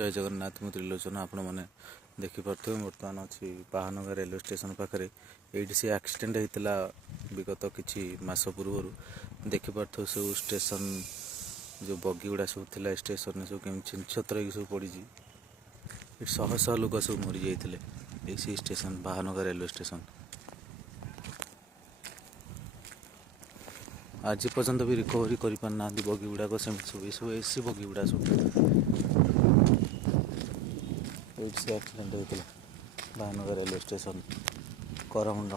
जय जगन्नाथ मु त्रिलोचन आपण मैंने देखिपे बर्तमान अच्छी बाहानगर रेलवे स्टेशन पाखे ये सी एक्सीडेंट होता विगत कि मस पूर्व देखिपे सब स्टेशन जो बगी गुड़ा सब थी स्टेशन सब कमी छिन छतर सब पड़ी शह शह लोक सब मरी जाते सी स्टेशन बाहानगर रेलवे स्टेशन आज पर्यंत भी रिकवरी कर पारना बगी गुड़ाक सब एसी बगी गुड़ा सब एक्सीडेंट होता बाहानगर रेलवे स्टेशन करमुंड